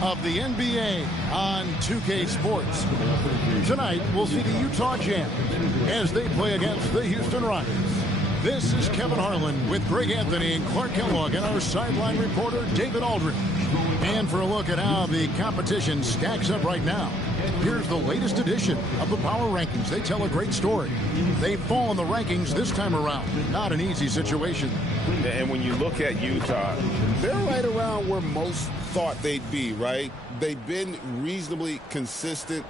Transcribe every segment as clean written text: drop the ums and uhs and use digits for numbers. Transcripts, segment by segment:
Of the NBA on 2K Sports. Tonight, we'll see the Utah Jazz as they play against the Houston Rockets. This is Kevin Harlan with Greg Anthony and Clark Kellogg and our sideline reporter, David Aldridge. And for a look at how the competition stacks up right now, here's the latest edition of the Power Rankings. They tell a great story. They fall in the rankings this time around. Not an easy situation. And when you look at Utah, they're right around where most thought they'd be, right? They've been reasonably consistent,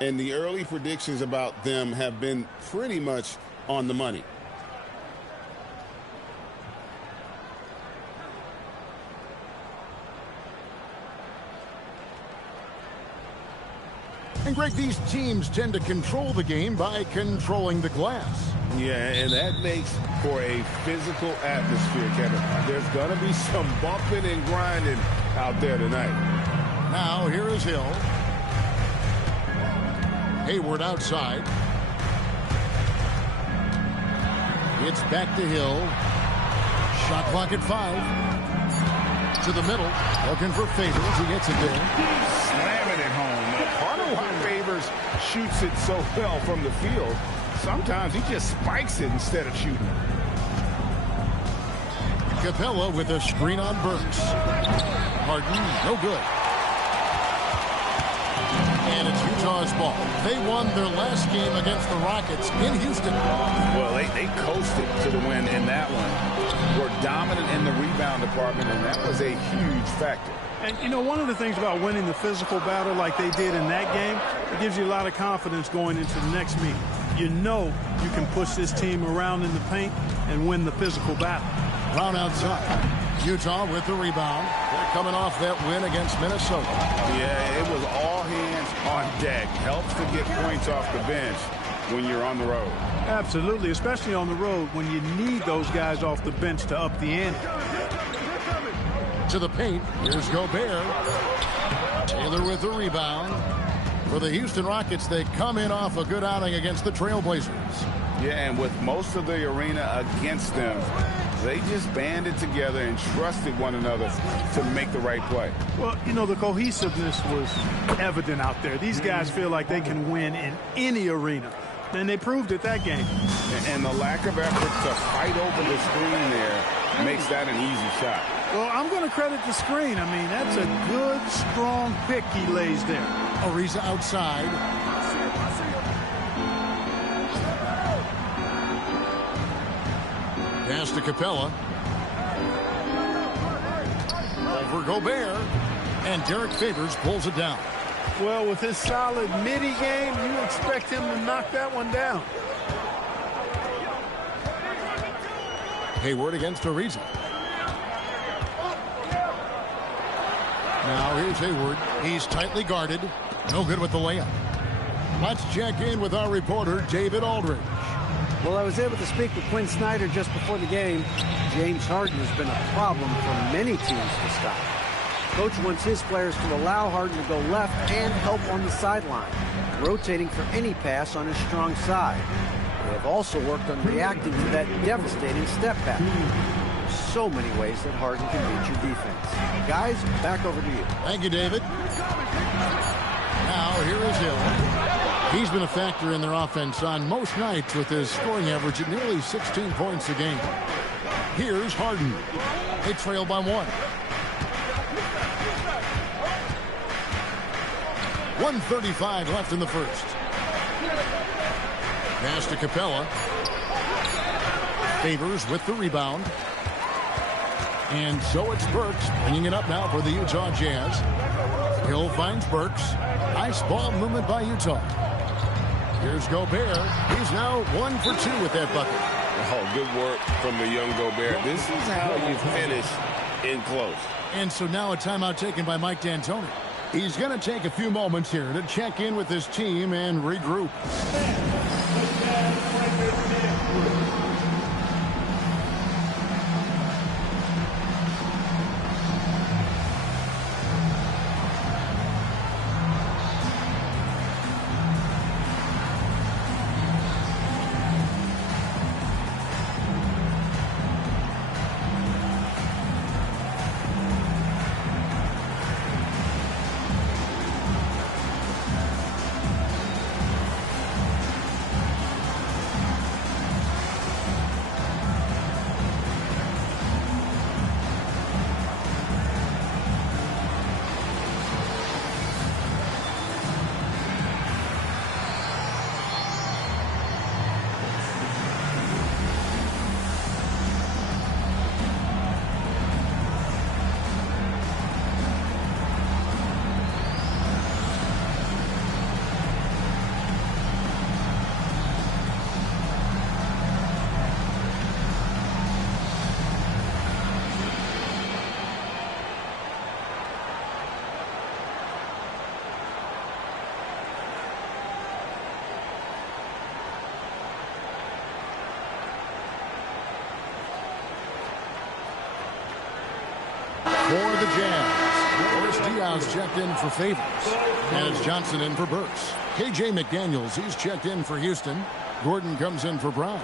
and the early predictions about them have been pretty much on the money. And Greg, these teams tend to control the game by controlling the glass. Yeah, and that makes for a physical atmosphere, Kevin. There's going to be some bumping and grinding out there tonight. Now, here is Hill. Hayward outside. It's back to Hill. Shot clock at 5. To the middle. Looking for Favors. He gets it there. Slamming it home. Part of why Favors shoots it so well from the field, sometimes he just spikes it instead of shooting it. Capella with a screen on Burks. Harden, no good. And it's Utah's ball. They won their last game against the Rockets in Houston. Well, they coasted to the win in that one. Were dominant in the rebound department, and that was a huge factor. And, you know, one of the things about winning the physical battle like they did in that game, it gives you a lot of confidence going into the next meeting. You know you can push this team around in the paint and win the physical battle. Brown outside. Utah with the rebound. They're coming off that win against Minnesota. Yeah, it was all hands on deck. Helps to get points off the bench when you're on the road. Absolutely, especially on the road when you need those guys off the bench to up the ante. To the paint. Here's Gobert. Taylor with the rebound. For the Houston Rockets, they come in off a good outing against the Trailblazers. Yeah, and with most of the arena against them, they just banded together and trusted one another to make the right play. Well, you know, the cohesiveness was evident out there. These guys feel like they can win in any arena, and they proved it that game. And the lack of effort to fight over the screen there makes that an easy shot. Well, I'm going to credit the screen. I mean, that's a good, strong pick he lays there. Ariza outside. Pass to Capella. Over Gobert. And Derek Favors pulls it down. Well, with his solid midi game, you expect him to knock that one down. Hayward against Ariza. Now here's Hayward. He's tightly guarded. No good with the layup. Let's check in with our reporter, David Aldridge. Well, I was able to speak with Quinn Snyder just before the game. James Harden has been a problem for many teams to stop. Coach wants his players to allow Harden to go left and help on the sideline, rotating for any pass on his strong side. They have also worked on reacting to that devastating step back. So many ways that Harden can beat your defense. Guys, back over to you. Thank you, David. Now, here is Hill. He's been a factor in their offense on most nights with his scoring average at nearly 16 points a game. Here's Harden. They trail by 1. 1:35 left in the first. Pass to Capella. Favors with the rebound. And so it's Burks bringing it up now for the Utah Jazz. Hill finds Burks. Nice ball movement by Utah. Here's Gobert. He's now 1 for 2 with that bucket. Oh, good work from the young Gobert. This is how you finish in close. And so now a timeout taken by Mike D'Antoni. He's going to take a few moments here to check in with his team and regroup. For the Jazz, Boris Diaz checked in for Favors. As Johnson in for Burks. KJ McDaniels, he's checked in for Houston. Gordon comes in for Brown.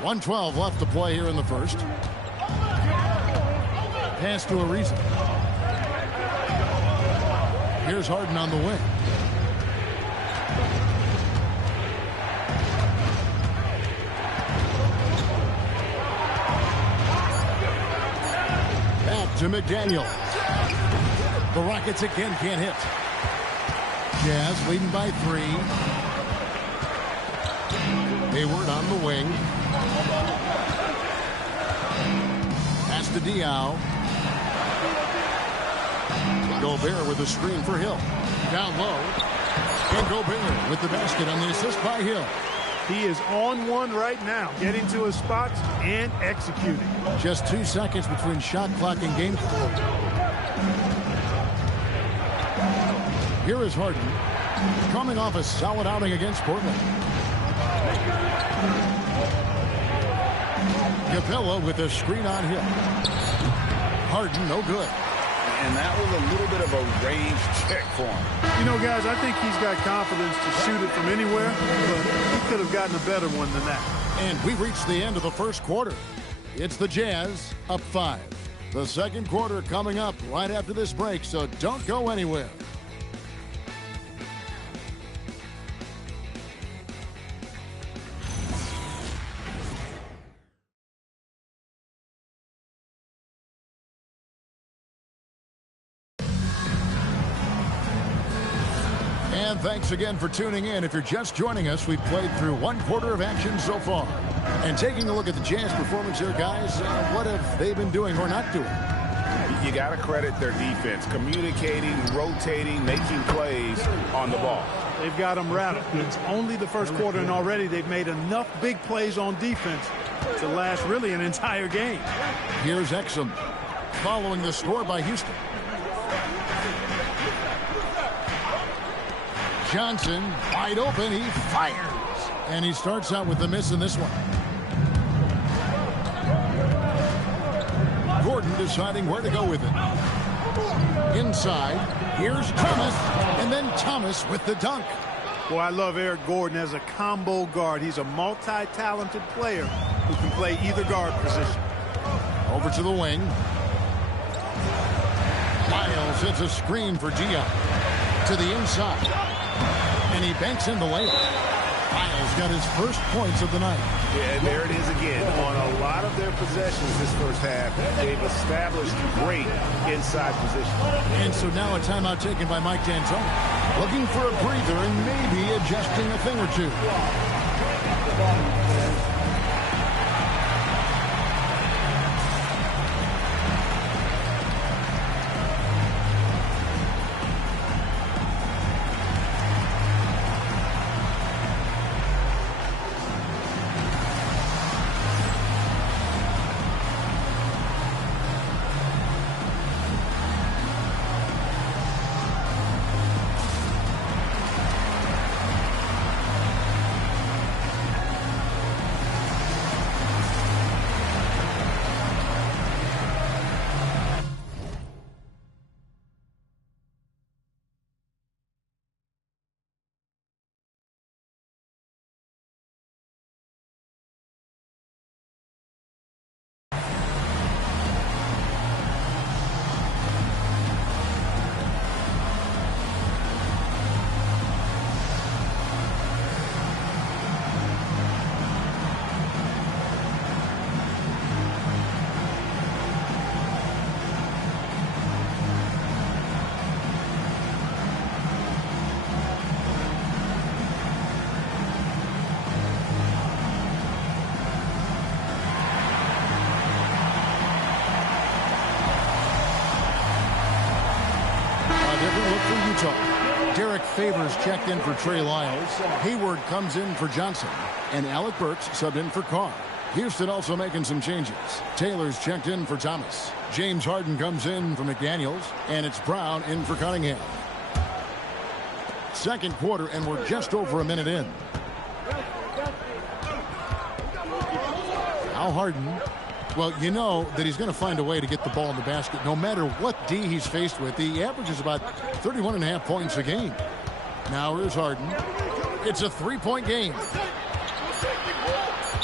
.112 left to play here in the first. Pass to Ariza. Here's Harden on the wing. Back to McDaniel. The Rockets again can't hit. Jazz leading by 3. Hayward on the wing. Pass to Diaw. Gobert with a screen for Hill. Down low. And Gobert with the basket on the assist by Hill. He is on one right now, getting to his spots and executing. Just 2 seconds between shot clock and game clock. Here is Harden, coming off a solid outing against Portland. Capella with a screen on Hill. Harden, no good. And that was a little bit of a range check for him. You know, guys, I think he's got confidence to shoot it from anywhere, but he could have gotten a better one than that. And we reached the end of the first quarter. It's the Jazz up 5. The second quarter coming up right after this break, so don't go anywhere. And thanks again for tuning in. If you're just joining us, we've played through 1 quarter of action so far. And taking a look at the Jazz performance here, guys, what have they been doing or not doing? You got to credit their defense, communicating, rotating, making plays on the ball. They've got them rattled. It's only the first quarter, and already they've made enough big plays on defense to last really an entire game. Here's Exum following the score by Houston. Johnson, wide open, he fires. And he starts out with the miss in this one. Gordon deciding where to go with it. Inside, here's Thomas, and then Thomas with the dunk. Boy, I love Eric Gordon as a combo guard. He's a multi-talented player who can play either guard position. Over to the wing. Miles hits a screen for Diaw. To the inside. And he banks in the layup. Miles got his first points of the night. Yeah, and there it is again. On a lot of their possessions this first half, they've established great inside position. And so now a timeout taken by Mike D'Antoni. Looking for a breather and maybe adjusting a thing or two. Derek Favors checked in for Trey Lyles. Hayward comes in for Johnson. And Alec Burks subbed in for Carr. Houston also making some changes. Taylor's checked in for Thomas. James Harden comes in for McDaniels. And it's Brown in for Cunningham. Second quarter, and we're just over a minute in. Al Harden, well, you know that he's going to find a way to get the ball in the basket no matter what D he's faced with. He averages about 31.5 points a game. Now here's Harden. It's a three-point game.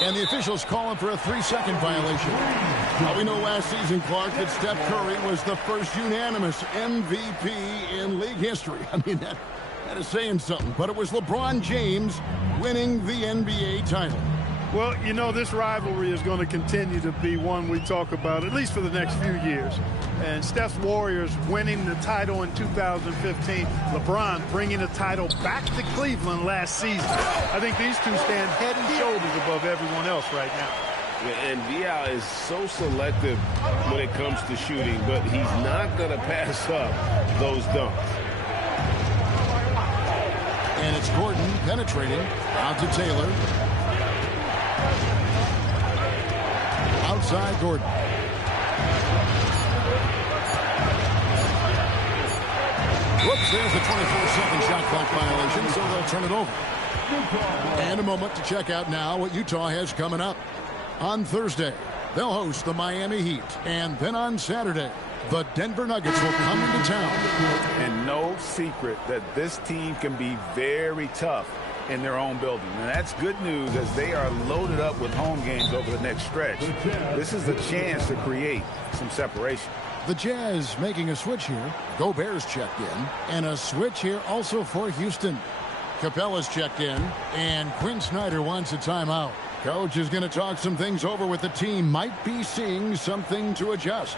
And the officials calling for a 3-second violation. Now we know last season, Clark, that Steph Curry was the first unanimous MVP in league history. I mean, that is saying something. But it was LeBron James winning the NBA title. Well, you know, this rivalry is going to continue to be one we talk about, at least for the next few years. And Steph's Warriors winning the title in 2015. LeBron bringing the title back to Cleveland last season. I think these two stand head and shoulders above everyone else right now. And Dial is so selective when it comes to shooting, but he's not going to pass up those dunks. And it's Gordon penetrating out to Taylor. Outside Gordon. Whoops, there's the 24-second shot clock violation, so they'll turn it over. And a moment to check out now what Utah has coming up. On Thursday, they'll host the Miami Heat. And then on Saturday, the Denver Nuggets will come into town. And no secret that this team can be very tough in their own building. And that's good news as they are loaded up with home games over the next stretch. This is the chance to create some separation. The Jazz making a switch here. Gobert's checked in. And a switch here also for Houston. Capella's checked in. And Quinn Snyder wants a timeout. Coach is going to talk some things over with the team. Might be seeing something to adjust.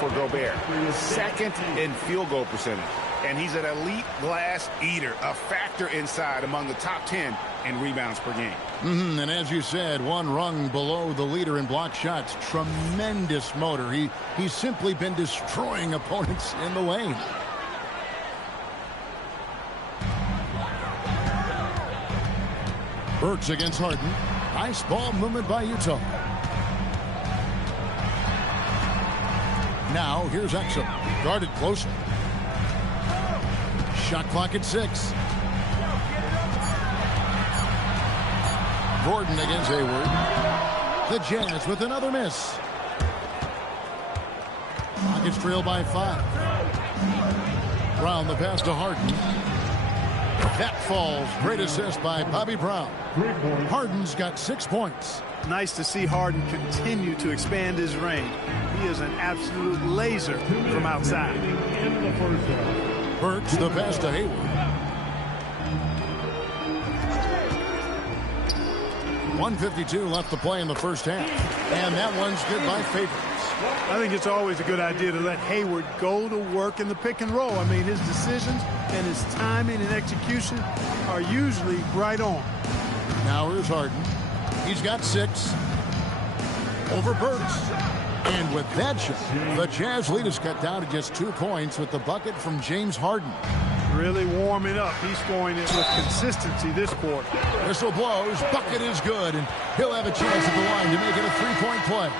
For Gobert, second in field goal percentage, and he's an elite glass eater, a factor inside among the top 10 in rebounds per game. And as you said, one rung below the leader in block shots. Tremendous motor. He's simply been destroying opponents in the lane. Burks against Harden. Nice ball movement by Utah. Now, here's Exum. Guarded closer. Shot clock at 6. Gordon against Hayward. The Jazz with another miss. Rockets trail by 5. Brown the pass to Harden. That falls. Great assist by Bobby Brown. Harden's got 6 points. Nice to see Harden continue to expand his range. He is an absolute laser from outside. Burks the pass to Hayward. 1:52 left to play in the first half. And that one's good by Favors. I think it's always a good idea to let Hayward go to work in the pick and roll. I mean, his decisions and his timing and execution are usually right on. Now here's Harden. He's got 6 over Burks. And with that shot, the Jazz lead is cut down to just 2 points with the bucket from James Harden. Really warming up. He's scoring it with consistency this quarter. Whistle blows. Bucket is good. And he'll have a chance at the line to make it a 3-point play.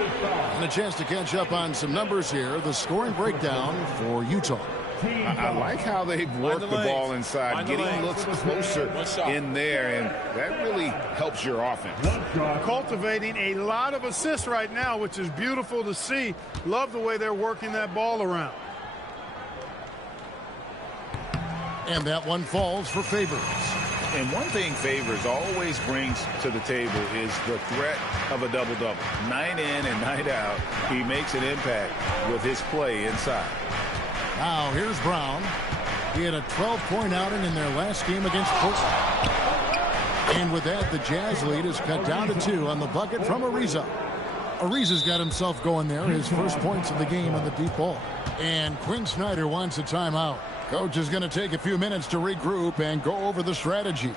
And a chance to catch up on some numbers here. The scoring breakdown for Utah. I like how they've worked the ball inside, getting looks closer in there, and that really helps your offense. Cultivating a lot of assists right now, which is beautiful to see. Love the way they're working that ball around. And that one falls for Favors. And one thing Favors always brings to the table is the threat of a double-double. Night in and night out, he makes an impact with his play inside. Now here's Brown. He had a 12-point outing in their last game against Portland. And with that, the Jazz lead is cut down to 2 on the bucket from Ariza. Ariza's got himself going there, his first points of the game on the deep ball. And Quinn Snyder wants a timeout. Coach is going to take a few minutes to regroup and go over the strategy.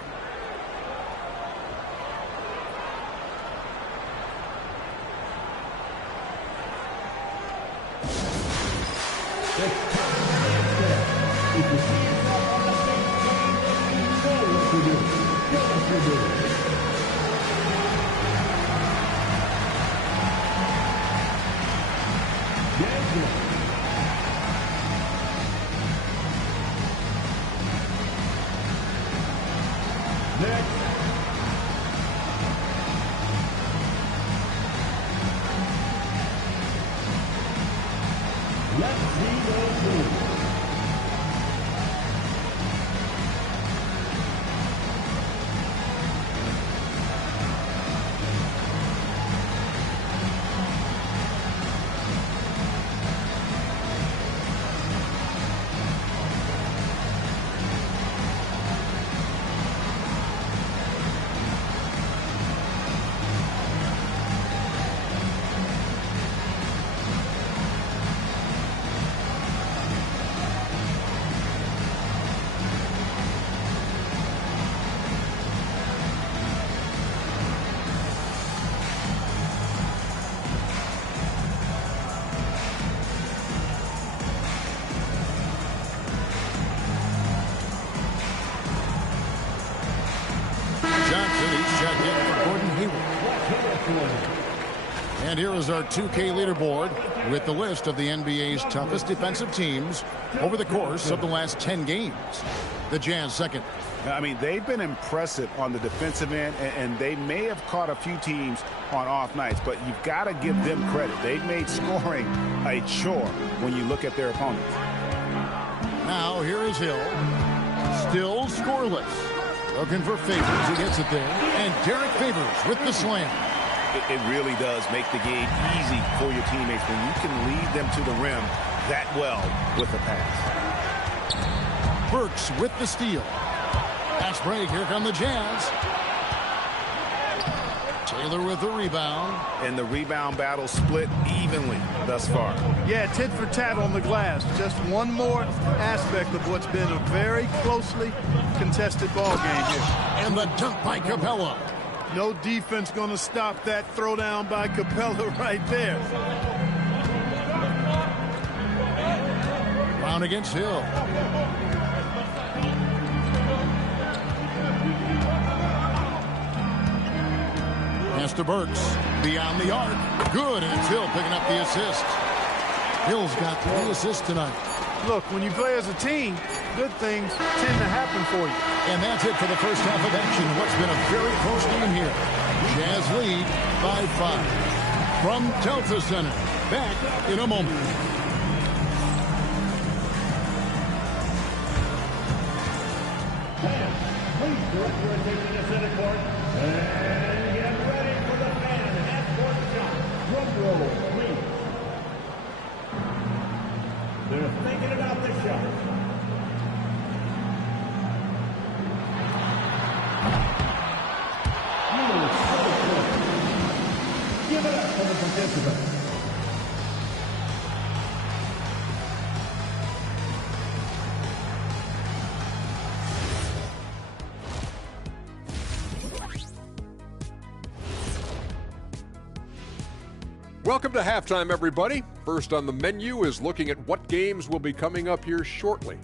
And here is our 2K leaderboard with the list of the NBA's toughest defensive teams over the course of the last 10 games. The Jazz second. I mean, they've been impressive on the defensive end, and they may have caught a few teams on off nights, but you've got to give them credit. They've made scoring a chore when you look at their opponents. Now here is Hill. Still scoreless. Looking for Favors. He gets it there. And Derek Favors with the slam. It really does make the game easy for your teammates when you can lead them to the rim that well with the pass. Burks with the steal. Pass break. Here come the Jazz. Taylor with the rebound. And the rebound battle split evenly thus far. Yeah, tit for tat on the glass. Just one more aspect of what's been a very closely contested ball game here. And the dunk by Capella. No defense going to stop that throwdown by Capella right there. Brown against Hill. Pass to Burks. Beyond the arc. Good, and it's Hill picking up the assist. Hill's got 3 assists tonight. Look, when you play as a team, good things tend to happen for you. And that's it for the first half of action. What's been a very close game here. Jazz lead by 5. From Delta Center. Back in a moment. Please direct your attention to center court and get ready for the fan half-court shot. Drum roll, please. They're thinking about the shot. Give it up for the participants. Welcome to halftime, everybody. First on the menu is looking at what games will be coming up here shortly.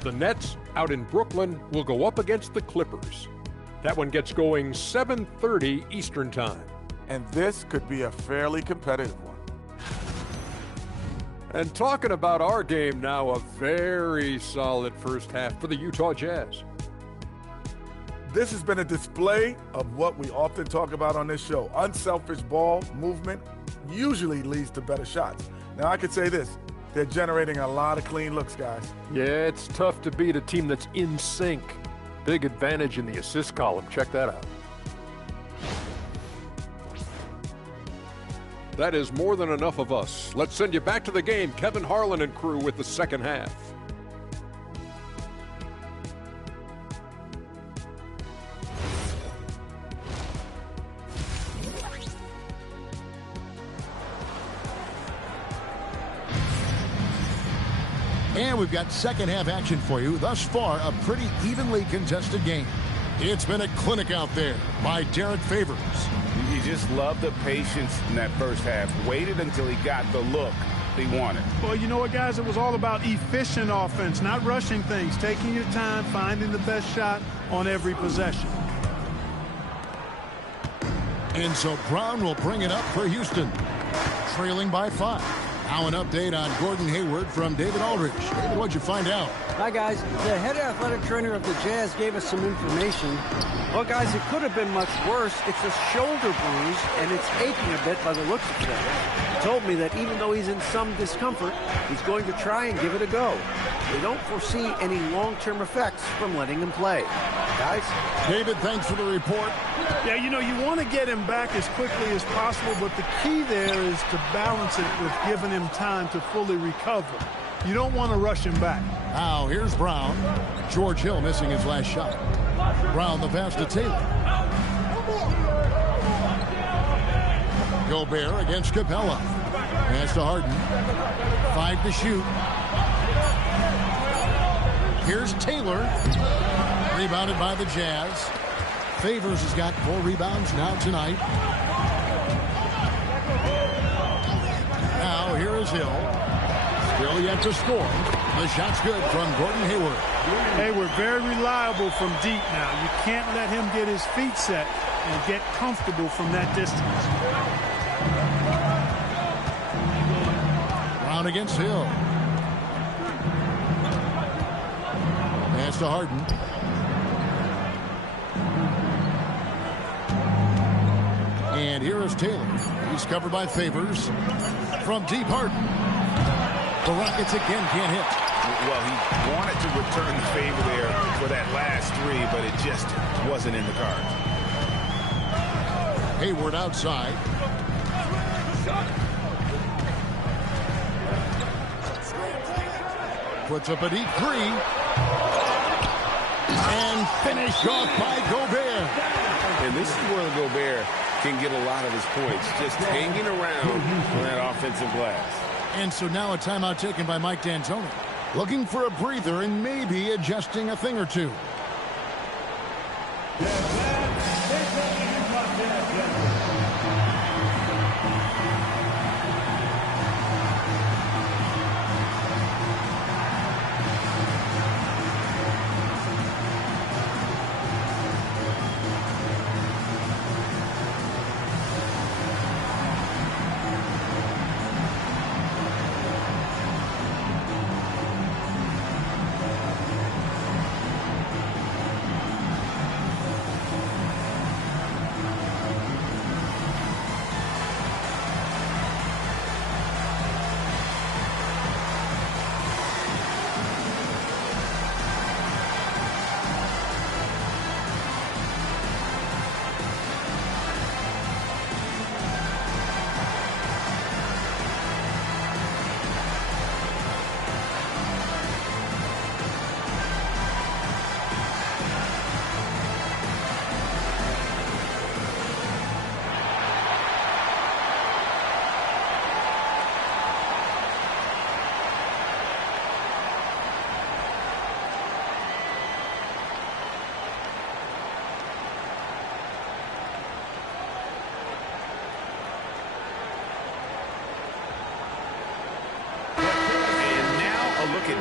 The Nets out in Brooklyn will go up against the Clippers. That one gets going 7:30 Eastern Time. and this could be a fairly competitive one. And talking about our game now, a very solid first half for the Utah Jazz. This has been a display of what we often talk about on this show. Unselfish ball movement usually leads to better shots. Now, I could say this. They're generating a lot of clean looks, guys. Yeah, it's tough to beat a team that's in sync. Big advantage in the assist column. Check that out. That is more than enough of us. Let's send you back to the game. Kevin Harlan and crew with the second half. And we've got second half action for you. Thus far, a pretty evenly contested game. It's been a clinic out there by Derek Favors. You just love the patience in that first half. Waited until he got the look he wanted. Well, you know what, guys? It was all about efficient offense, not rushing things, taking your time, finding the best shot on every possession. And so Brown will bring it up for Houston, trailing by 5. Now an update on Gordon Hayward from David Aldridge. David, what'd you find out? Hi, guys. The head athletic trainer of the Jazz gave us some information. Well, guys, it could have been much worse. It's a shoulder bruise, and it's aching a bit by the looks of things. He told me that even though he's in some discomfort, he's going to try and give it a go. They don't foresee any long-term effects from letting him play. Guys? David, thanks for the report. Yeah, you know, you want to get him back as quickly as possible, but the key there is to balance it with giving him time to fully recover. You don't want to rush him back. Now, here's Brown. George Hill missing his last shot. Brown the pass to Taylor. Gobert against Capella. Pass to Harden. 5 to shoot. Here's Taylor. Rebounded by the Jazz. Favors has got 4 rebounds now tonight. Now here is Hill. Still yet to score. The shot's good from Gordon Hayward. Hayward very reliable from deep now. You can't let him get his feet set and get comfortable from that distance. Brown against Hill. Pass to Harden. And here is Taylor. He's covered by Favors. From deep, Harden. The Rockets again can't hit. Well, he wanted to return the favor there for that last 3, but it just wasn't in the cards. Hayward outside. Puts up a deep 3. And finished off by Gobert. And this is where Gobert can get a lot of his points, just hanging around on that offensive glass. And so now a timeout taken by Mike D'Antoni. Looking for a breather and maybe adjusting a thing or two.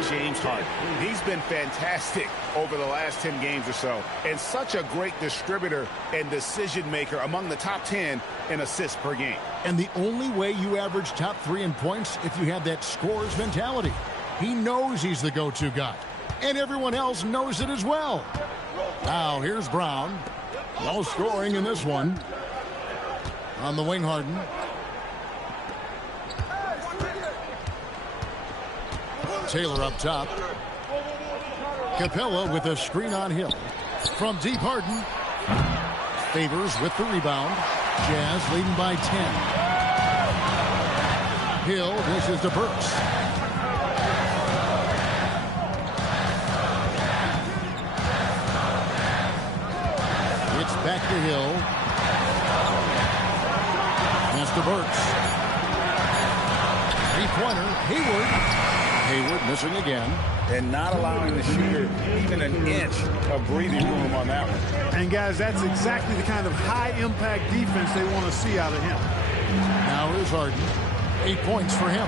James Harden. He's been fantastic over the last 10 games or so, and such a great distributor and decision maker among the top 10 in assists per game. And the only way you average top 3 in points if you have that scorer's mentality. He knows he's the go-to guy, and everyone else knows it as well. Now here's Brown. No scoring in this one. On the wing, Harden. Taylor up top. Capella with a screen on Hill. From deep, Harden. Favors with the rebound. Jazz leading by 10. Hill dishes to Burks. It's back to Hill. Pass to Burks. Three-pointer. Hayward missing again. And not allowing the shooter even an inch of breathing room on that one. And, guys, that's exactly the kind of high-impact defense they want to see out of him. Now here's Harden. 8 points for him.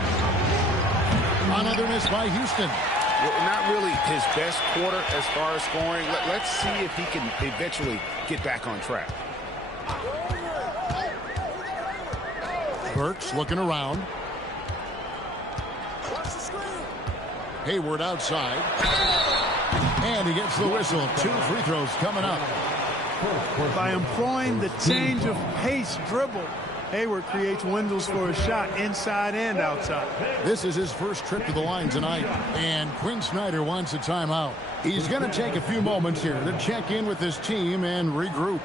Another miss by Houston. Well, not really his best quarter as far as scoring. Let's see if he can eventually get back on track. Burks looking around. Hayward outside. And he gets the whistle. 2 free throws coming up. By employing the change of pace dribble, Hayward creates windows for a shot inside and outside. This is his first trip to the line tonight. And Quinn Snyder wants a timeout. He's going to take a few moments here to check in with his team and regroup.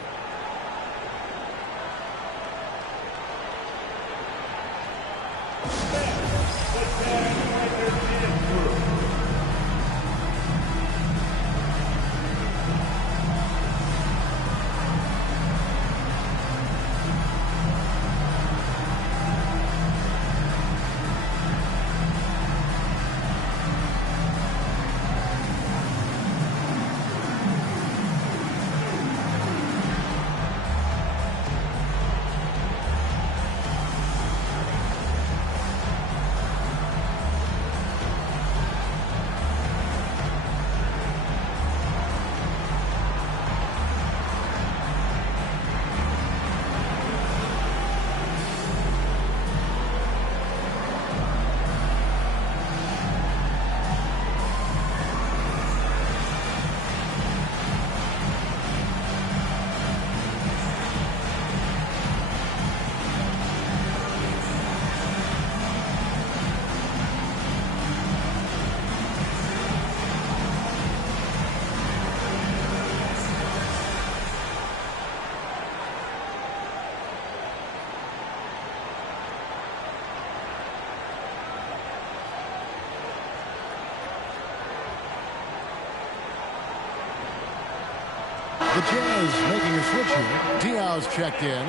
The Jazz making a switch here. Diaz checked in.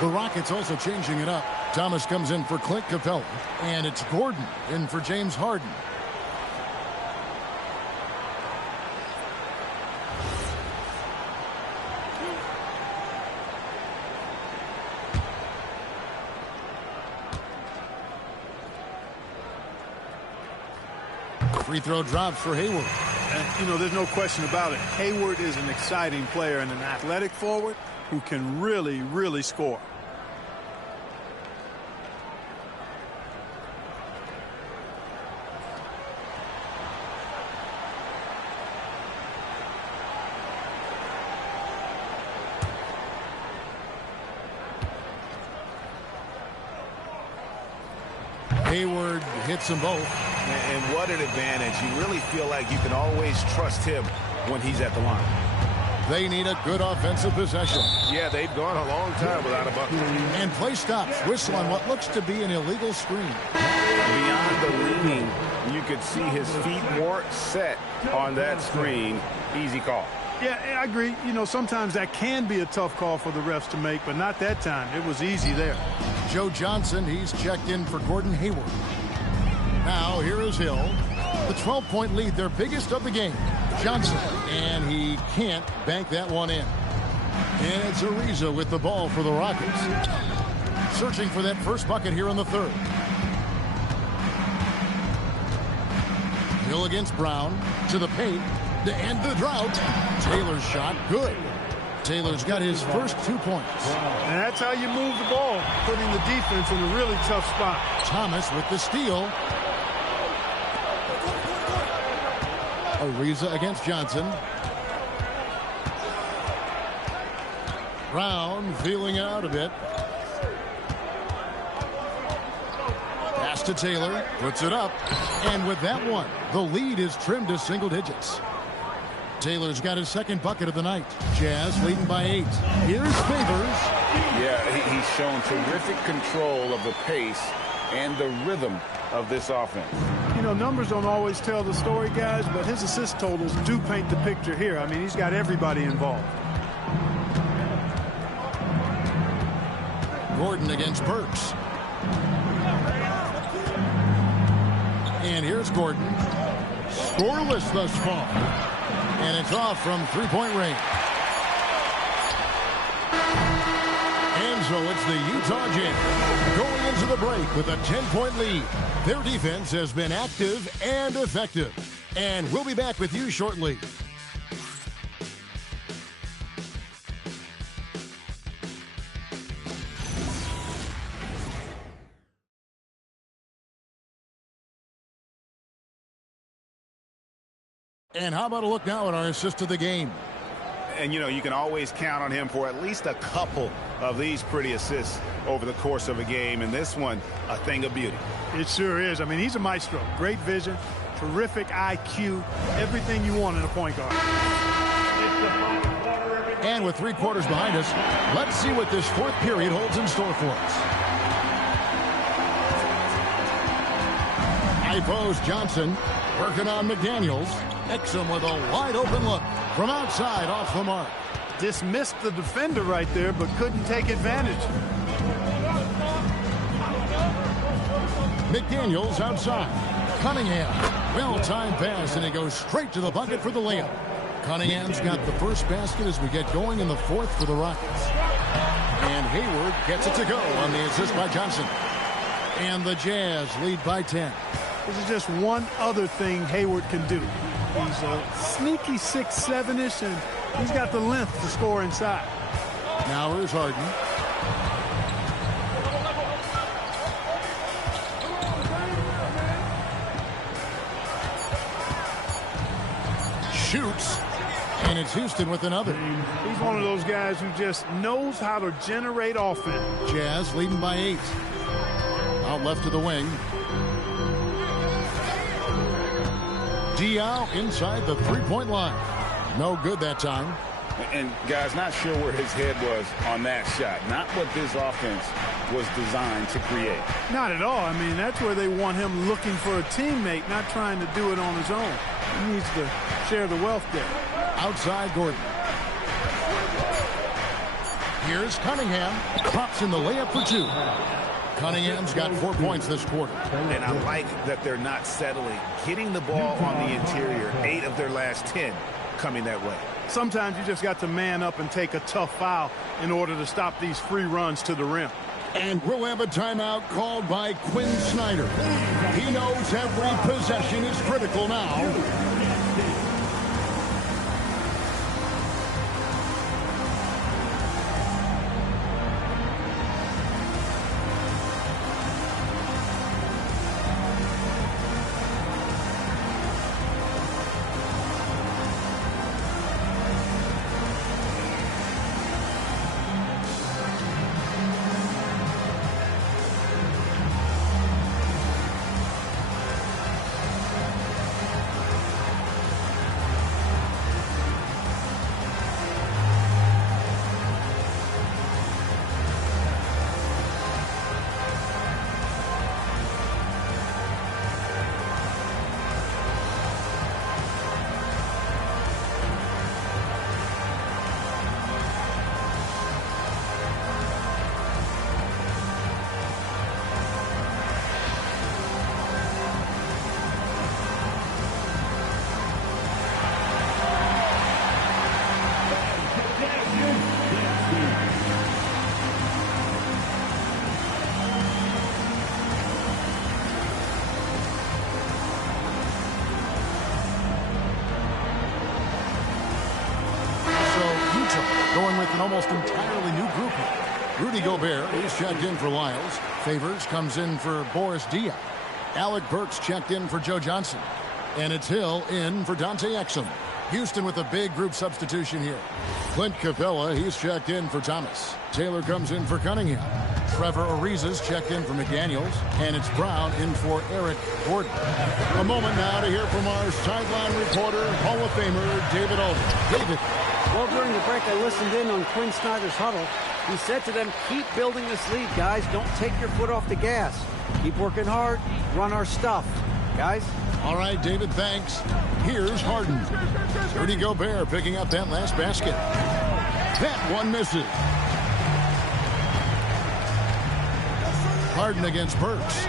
The Rockets also changing it up. Thomas comes in for Clint Capella. And it's Gordon in for James Harden. Free throw drops for Hayward. And, you know, there's no question about it. Hayward is an exciting player and an athletic forward who can really, really score. Hayward hits them both. And what an advantage. You really feel like you can always trust him when he's at the line. They need a good offensive possession. Yeah, they've gone a long time without a bucket. And play stops. Whistle on what looks to be an illegal screen. Beyond the leaning, you could see his feet more set on that screen. Easy call. Yeah, I agree. You know, sometimes that can be a tough call for the refs to make, but not that time. It was easy there. Joe Johnson, he's checked in for Gordon Hayward. Now, here is Hill. The 12-point lead, their biggest of the game. Johnson, and he can't bank that one in. And it's Ariza with the ball for the Rockets. Searching for that first bucket here in the third. Hill against Brown. To the paint. To end the drought. Taylor's shot. Good. Taylor's got his first 2 points. And that's how you move the ball, putting the defense in a really tough spot. Thomas with the steal. Ariza against Johnson. Brown feeling it out a bit. Pass to Taylor. Puts it up. And with that one, the lead is trimmed to single digits. Taylor's got his second bucket of the night. Jazz leading by 8. Here's Favors. Yeah, he's shown terrific control of the pace and the rhythm of this offense. You know, numbers don't always tell the story, guys, but his assist totals do paint the picture here. I mean, he's got everybody involved. Gordon against Burks. And here's Gordon. Scoreless thus far. And it's off from three-point range. And so it's the Utah Jazz going into the break with a 10-point lead. Their defense has been active and effective. And we'll be back with you shortly. And how about a look now at our assist of the game? And, you know, you can always count on him for at least a couple of these pretty assists over the course of a game. And this one, a thing of beauty. It sure is. I mean, he's a maestro. Great vision, terrific IQ, everything you want in a point guard. And with 3 quarters behind us, let's see what this fourth period holds in store for us. High post Johnson working on McDaniels. Exum with a wide open look from outside off the mark. Dismissed the defender right there, but couldn't take advantage. McDaniels outside. Cunningham. Well-timed pass, and it goes straight to the bucket for the layup. Cunningham's got the first basket as we get going in the fourth for the Rockets. And Hayward gets it to go on the assist by Johnson. And the Jazz lead by 10. This is just one other thing Hayward can do. He's a sneaky 6'7"-ish, and he's got the length to score inside. Now here's Harden. Shoots, and it's Houston with another. He's one of those guys who just knows how to generate offense. Jazz leading by 8. Out left to the wing. Diaw inside the three-point line. No good that time. And, guys, not sure where his head was on that shot. Not what this offense was designed to create. Not at all. I mean, that's where they want him looking for a teammate, not trying to do it on his own. He needs to share the wealth there. Outside Gordon. Here's Cunningham. Pops in the layup for 2. Cunningham's got 4 points this quarter. And I like that they're not settling. Getting the ball on the interior, 8 of their last 10 coming that way. Sometimes you just got to man up and take a tough foul in order to stop these free runs to the rim. And we'll have a timeout called by Quinn Snyder. He knows every possession is critical now. going with an almost entirely new group here. Rudy Gobert, he's checked in for Lyles. Favors comes in for Boris Diaw. Alec Burks checked in for Joe Johnson. And it's Hill in for Dante Exum. Houston with a big group substitution here. Clint Capella, he's checked in for Thomas. Taylor comes in for Cunningham. Trevor Ariza's checked in for McDaniels. And it's Brown in for Eric Gordon. A moment now to hear from our sideline reporter, Hall of Famer David Aldridge. David. Well, during the break, I listened in on Quinn Snyder's huddle. He said to them, keep building this lead, guys. Don't take your foot off the gas. Keep working hard. Run our stuff. Guys? All right, David, thanks. Here's Harden. Rudy Gobert picking up that last basket. That one misses. Harden against Burks.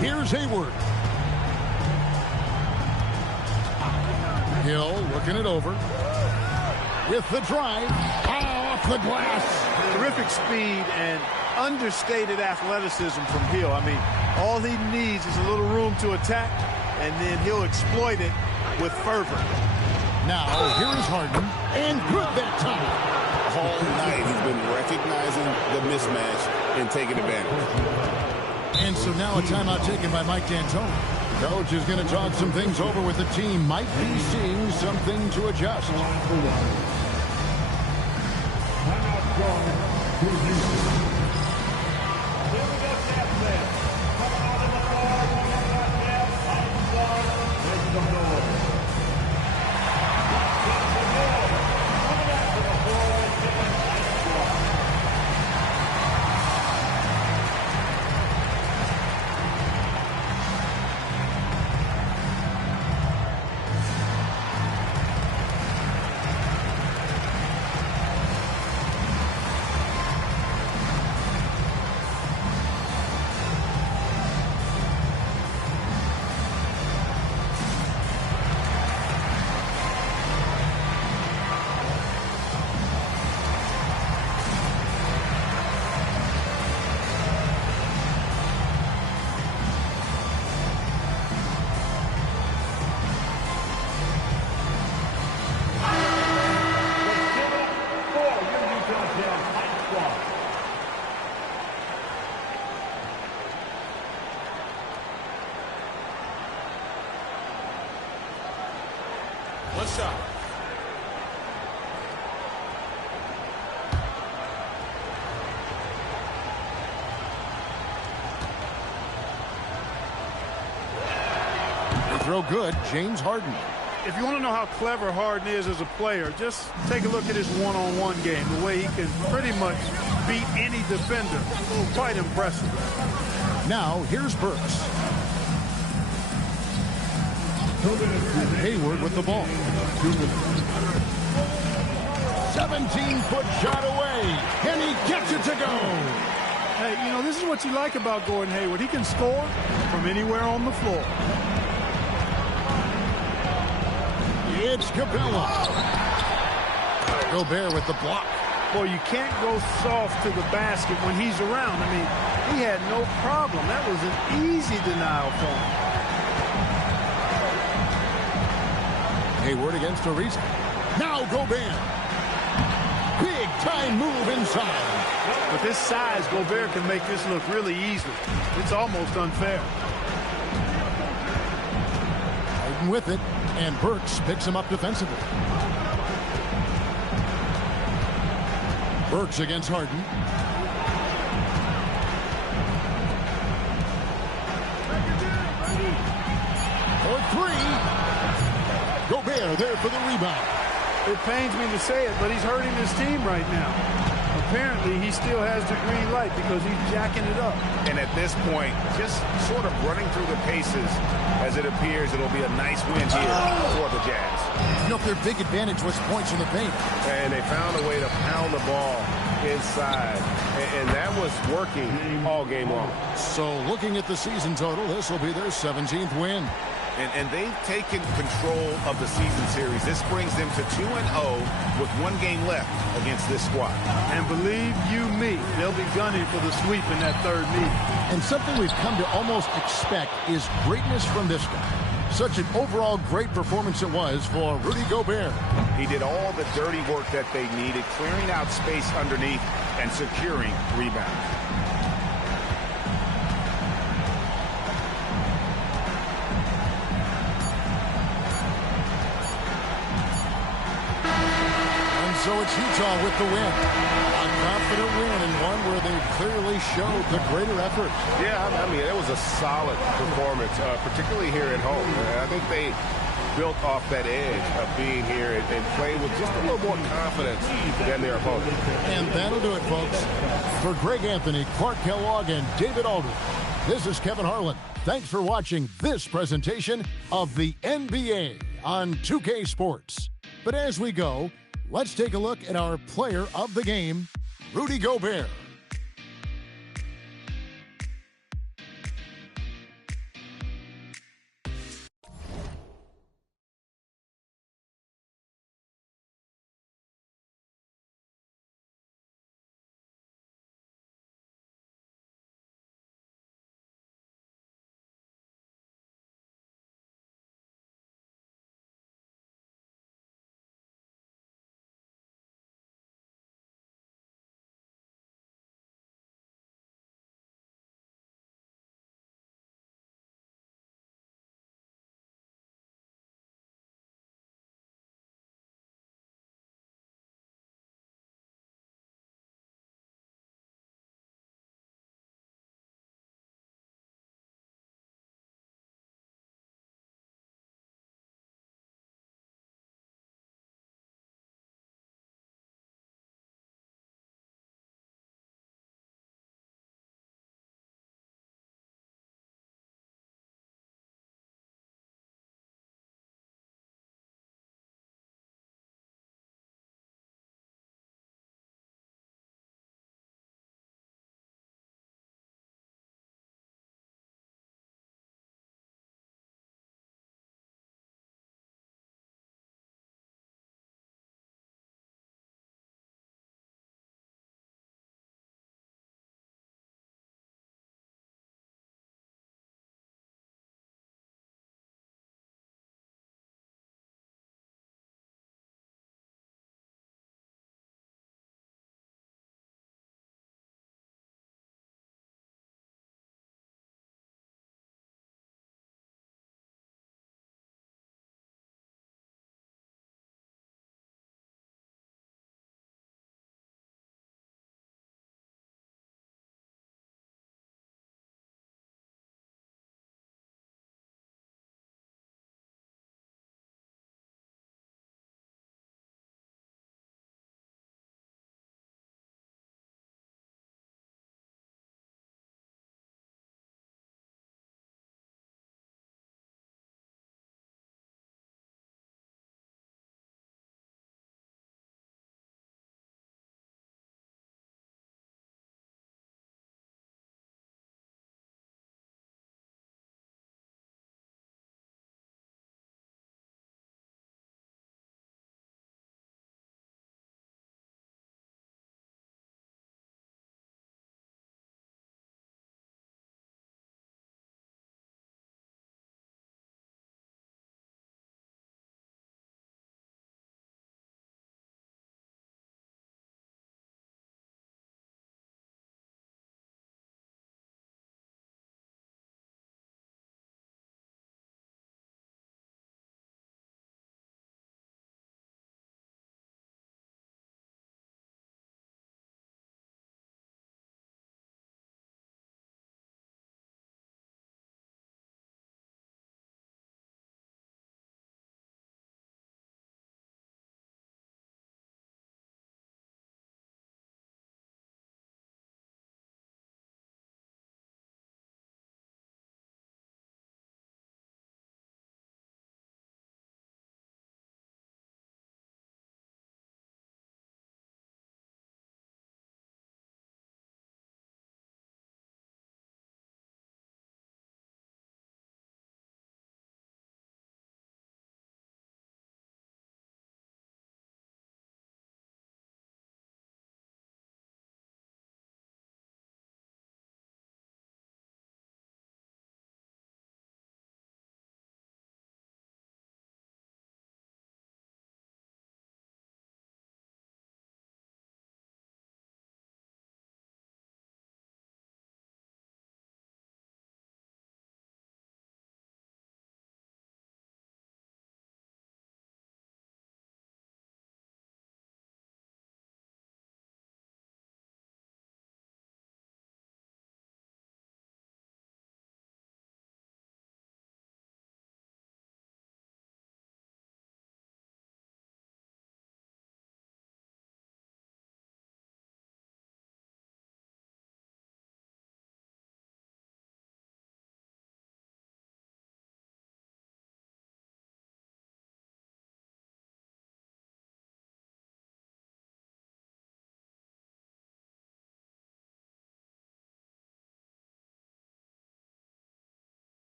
Here's Hayward. Hill looking it over. With the drive. Off the glass. Terrific speed and understated athleticism from Hill. I mean, all he needs is a little room to attack, and then he'll exploit it with fervor. Now, here is Harden, and good that time. All night he's been recognizing the mismatch and taking advantage. And so now a timeout taken by Mike D'Antoni. Coach is going to talk some things over with the team. Might be seeing something to adjust. One shot. They throw good. James Harden. If you want to know how clever Harden is as a player, just take a look at his one-on-one game. The way he can pretty much beat any defender. Quite impressive. Now, here's Burks. Hayward with the ball. 17-foot shot away, and he gets it to go. Hey, you know, this is what you like about Gordon Hayward. He can score from anywhere on the floor. It's Capella. Gobert with the block. Boy, you can't go soft to the basket when he's around. I mean, he had no problem. That was an easy denial for him. Hayward against Ariza. Now Gobert. Big time move inside. With his size, Gobert can make this look really easy. It's almost unfair. Harden with it, and Burks picks him up defensively. Burks against Harden. For three. Gobert there for the rebound. It pains me to say it, but he's hurting his team right now. Apparently, he still has the green light because he's jacking it up. And at this point, just sort of running through the paces as it appears it'll be a nice win here for the Jazz. You know, their big advantage was points in the paint. And they found a way to pound the ball inside. And that was working all game long. So looking at the season total, this will be their 17th win. And they've taken control of the season series. This brings them to 2-0 with one game left against this squad. And believe you me, they'll be gunning for the sweep in that third meeting. And something we've come to almost expect is greatness from this guy. Such an overall great performance it was for Rudy Gobert. He did all the dirty work that they needed, clearing out space underneath and securing rebounds. And so it's Utah with the win. A confident win and one where they clearly showed the greater effort. Yeah, I mean, it was a solid performance, particularly here at home. I think they built off that edge of being here and playing with just a little more confidence than their opponent. And that'll do it, folks. For Greg Anthony, Clark Kellogg, and David Aldridge, this is Kevin Harlan. Thanks for watching this presentation of the NBA on 2K Sports. But as we go, let's take a look at our player of the game, Rudy Gobert.